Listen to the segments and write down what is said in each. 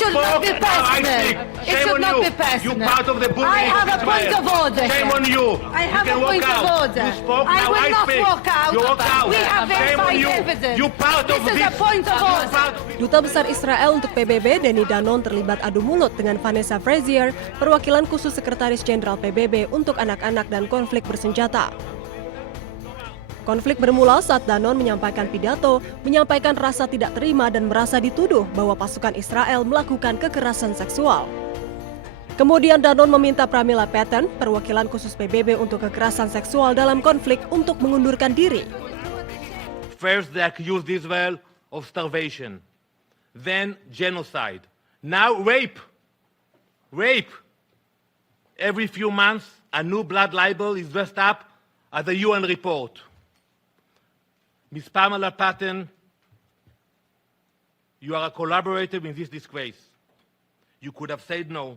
Should not be personal. It should not be You personal. part of the bullying I have a point of order. Shame on you. I have You a can walk point of out. order. You spoke, I now will I not speak. walk out. You walk out. We have Shame on verified you. evidence. You part of This is this. a point of You order. part of- Duta Besar Israel untuk PBB, Danny Danon, terlibat adu mulut dengan Vanessa Frazier, perwakilan khusus Sekretaris Jenderal PBB untuk anak-anak dan konflik bersenjata. Konflik bermula saat Danon menyampaikan pidato, menyampaikan rasa tidak terima dan merasa dituduh bahwa pasukan Israel melakukan kekerasan seksual. Kemudian Danon meminta Pramila Patten, perwakilan khusus PBB untuk kekerasan seksual dalam konflik, untuk mengundurkan diri. First, they accused Israel of starvation, then genocide, now rape. Rape. Every few months, a new blood libel is dressed up as a UN report. Ms. Pamela Patten, you are a collaborator in this disgrace. You could have said no.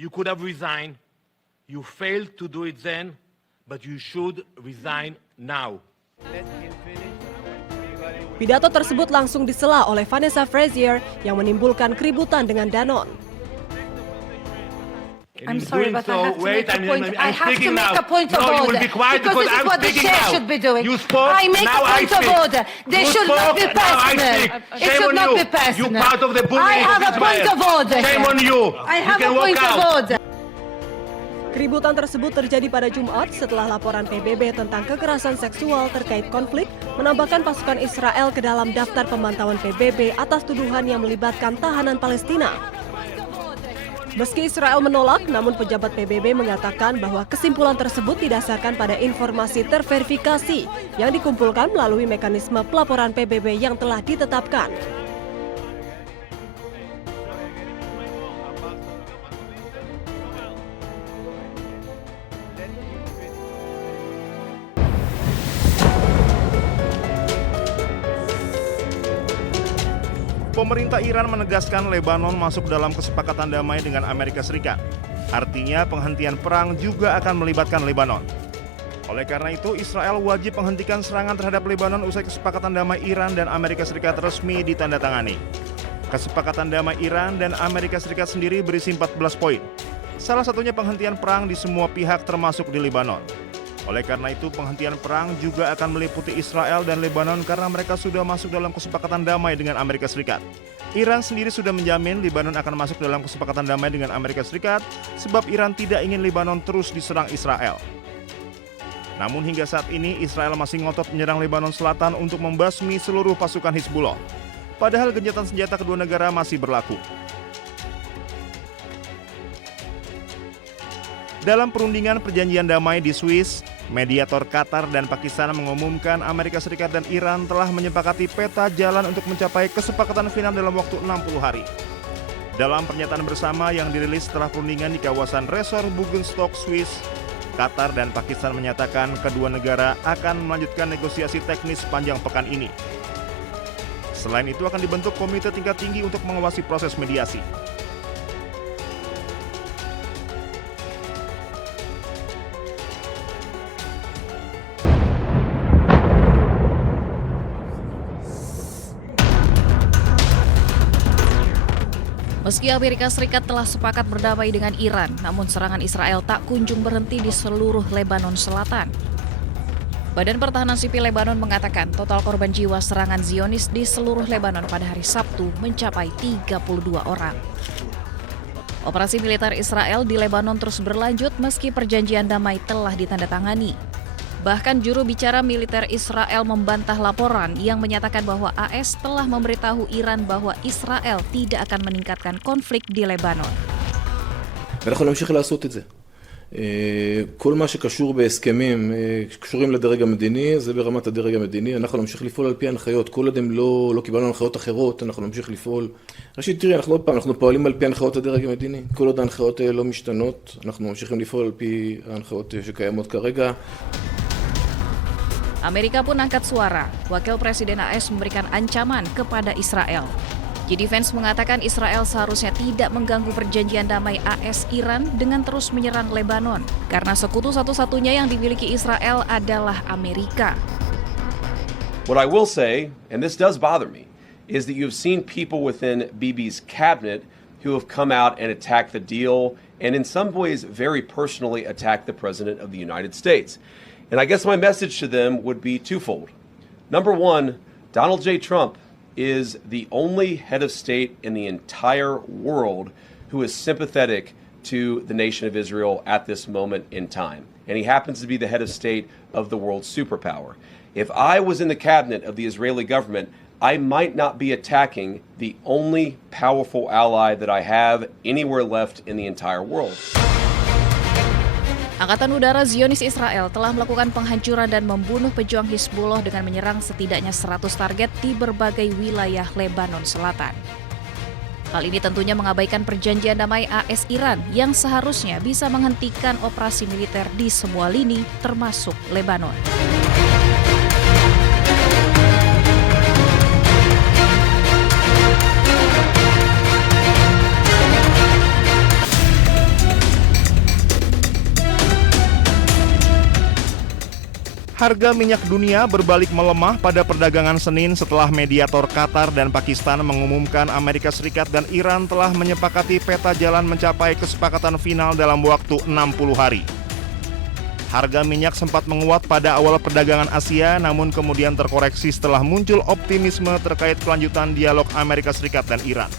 You could have resigned. You failed to do it then, but you should resign now. Pidato tersebut langsung disela oleh Vanessa Frazier yang menimbulkan keributan dengan Danon. I'm In sorry, doing but I have to wait, make a I'm- point. I'm I have to speaking make now. a point of No, you order. will be quiet because this is I'm what the speaking chair now. should be doing. You spoke, I make now a I point of speak. order. They You should not spoke, be now I personal. speak. It Shame should on not you. be personal. You part of the bullying I have of a point Israel. of order. Shame on you. I have You can a point walk of out. order. Keributan tersebut terjadi pada Jumat setelah laporan PBB tentang kekerasan seksual terkait konflik menambahkan pasukan Israel ke dalam daftar pemantauan PBB atas tuduhan yang melibatkan tahanan Palestina. Meski Israel menolak, namun pejabat PBB mengatakan bahwa kesimpulan tersebut didasarkan pada informasi terverifikasi yang dikumpulkan melalui mekanisme pelaporan PBB yang telah ditetapkan. Pemerintah Iran menegaskan Lebanon masuk dalam kesepakatan damai dengan Amerika Serikat. Artinya penghentian perang juga akan melibatkan Lebanon. Oleh karena itu, Israel wajib menghentikan serangan terhadap Lebanon usai kesepakatan damai Iran dan Amerika Serikat resmi ditandatangani. Kesepakatan damai Iran dan Amerika Serikat sendiri berisi 14 poin. Salah satunya penghentian perang di semua pihak termasuk di Lebanon. Oleh karena itu, penghentian perang juga akan meliputi Israel dan Lebanon karena mereka sudah masuk dalam kesepakatan damai dengan Amerika Serikat. Iran sendiri sudah menjamin Lebanon akan masuk dalam kesepakatan damai dengan Amerika Serikat sebab Iran tidak ingin Lebanon terus diserang Israel. Namun hingga saat ini, Israel masih ngotot menyerang Lebanon Selatan untuk membasmi seluruh pasukan Hizbullah. Padahal gencatan senjata kedua negara masih berlaku. Dalam perundingan perjanjian damai di Swiss, mediator Qatar dan Pakistan mengumumkan Amerika Serikat dan Iran telah menyepakati peta jalan untuk mencapai kesepakatan final dalam waktu 60 hari. Dalam pernyataan bersama yang dirilis setelah perundingan di kawasan Resor Bugenstock, Swiss, Qatar dan Pakistan menyatakan kedua negara akan melanjutkan negosiasi teknis sepanjang pekan ini. Selain itu akan dibentuk komite tingkat tinggi untuk mengawasi proses mediasi. Meski Amerika Serikat telah sepakat berdamai dengan Iran, namun serangan Israel tak kunjung berhenti di seluruh Lebanon Selatan. Badan Pertahanan Sipil Lebanon mengatakan total korban jiwa serangan Zionis di seluruh Lebanon pada hari Sabtu mencapai 32 orang. Operasi militer Israel di Lebanon terus berlanjut meski perjanjian damai telah ditandatangani. Bahkan juru bicara militer Israel membantah laporan yang menyatakan bahwa AS telah memberitahu Iran bahwa Israel tidak akan meningkatkan konflik di Lebanon. אנחנו נמשיך לעשות את זה. כל מה שקשור בהסכמים קשורים לדרג המדיני, זה ברמת הדרג המדיני. אנחנו נמשיך לפעול על פי הנחיות. כל עוד הם לא קיבלנו הנחיות אחרות, אנחנו נמשיך לפעול. ראשית, תראי, אנחנו פועלים על פי הנחיות הדרג המדיני. כל עוד ההנחיות האלה לא משתנות, אנחנו ממשיכים לפעול על פי ההנחיות שקיימות כרגע. Amerika pun angkat suara. Wakil Presiden AS memberikan ancaman kepada Israel. Jadi Vance mengatakan Israel seharusnya tidak mengganggu perjanjian damai AS-Iran dengan terus menyerang Lebanon. Karena sekutu satu-satunya yang dimiliki Israel adalah Amerika. What I will say, and this does bother me, is that you've seen people within Bibi's cabinet who have come out and attacked the deal and in some ways very personally attacked the President of the United States. And I guess my message to them would be twofold. Number one, Donald J. Trump is the only head of state in the entire world who is sympathetic to the nation of Israel at this moment in time. And he happens to be the head of state of the world's superpower. If I was in the cabinet of the Israeli government, I might not be attacking the only powerful ally that I have anywhere left in the entire world. Angkatan Udara Zionis Israel telah melakukan penghancuran dan membunuh pejuang Hizbullah dengan menyerang setidaknya 100 target di berbagai wilayah Lebanon Selatan. Hal ini tentunya mengabaikan perjanjian damai AS Iran yang seharusnya bisa menghentikan operasi militer di semua lini termasuk Lebanon. Harga minyak dunia berbalik melemah pada perdagangan Senin setelah mediator Qatar dan Pakistan mengumumkan Amerika Serikat dan Iran telah menyepakati peta jalan mencapai kesepakatan final dalam waktu 60 hari. Harga minyak sempat menguat pada awal perdagangan Asia, namun kemudian terkoreksi setelah muncul optimisme terkait kelanjutan dialog Amerika Serikat dan Iran.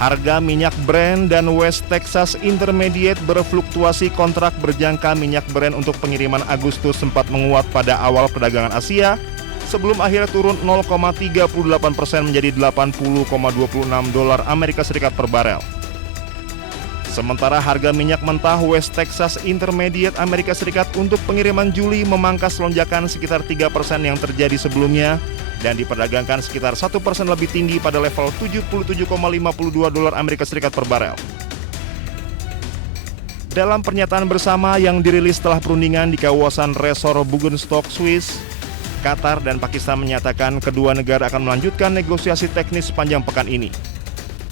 Harga minyak Brent dan West Texas Intermediate berfluktuasi. Kontrak berjangka minyak Brent untuk pengiriman Agustus sempat menguat pada awal perdagangan Asia sebelum akhirnya turun 0,38% menjadi $80,26 Amerika Serikat per barel. Sementara harga minyak mentah West Texas Intermediate Amerika Serikat untuk pengiriman Juli memangkas lonjakan sekitar 3% yang terjadi sebelumnya dan diperdagangkan sekitar 1% lebih tinggi pada level $77,52 Amerika Serikat per barel. Dalam pernyataan bersama yang dirilis setelah perundingan di kawasan resor Buggenstock, Swiss, Qatar dan Pakistan menyatakan kedua negara akan melanjutkan negosiasi teknis sepanjang pekan ini.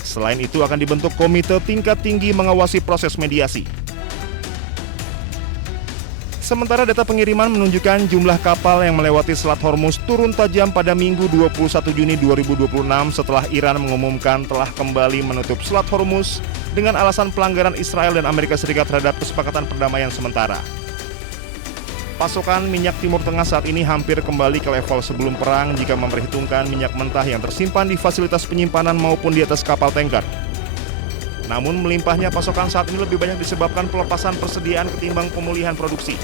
Selain itu akan dibentuk komite tingkat tinggi mengawasi proses mediasi. Sementara data pengiriman menunjukkan jumlah kapal yang melewati Selat Hormuz turun tajam pada Minggu 21 Juni 2026 setelah Iran mengumumkan telah kembali menutup Selat Hormuz dengan alasan pelanggaran Israel dan Amerika Serikat terhadap kesepakatan perdamaian sementara. Pasokan minyak Timur Tengah saat ini hampir kembali ke level sebelum perang jika memperhitungkan minyak mentah yang tersimpan di fasilitas penyimpanan maupun di atas kapal tanker. Namun melimpahnya pasokan saat ini lebih banyak disebabkan pelepasan persediaan ketimbang pemulihan produksi.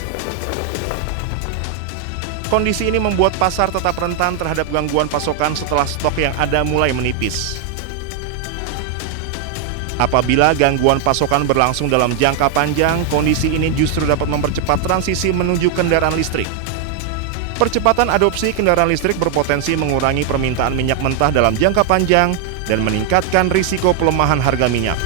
Kondisi ini membuat pasar tetap rentan terhadap gangguan pasokan setelah stok yang ada mulai menipis. Apabila gangguan pasokan berlangsung dalam jangka panjang, kondisi ini justru dapat mempercepat transisi menuju kendaraan listrik. Percepatan adopsi kendaraan listrik berpotensi mengurangi permintaan minyak mentah dalam jangka panjang dan meningkatkan risiko pelemahan harga minyak.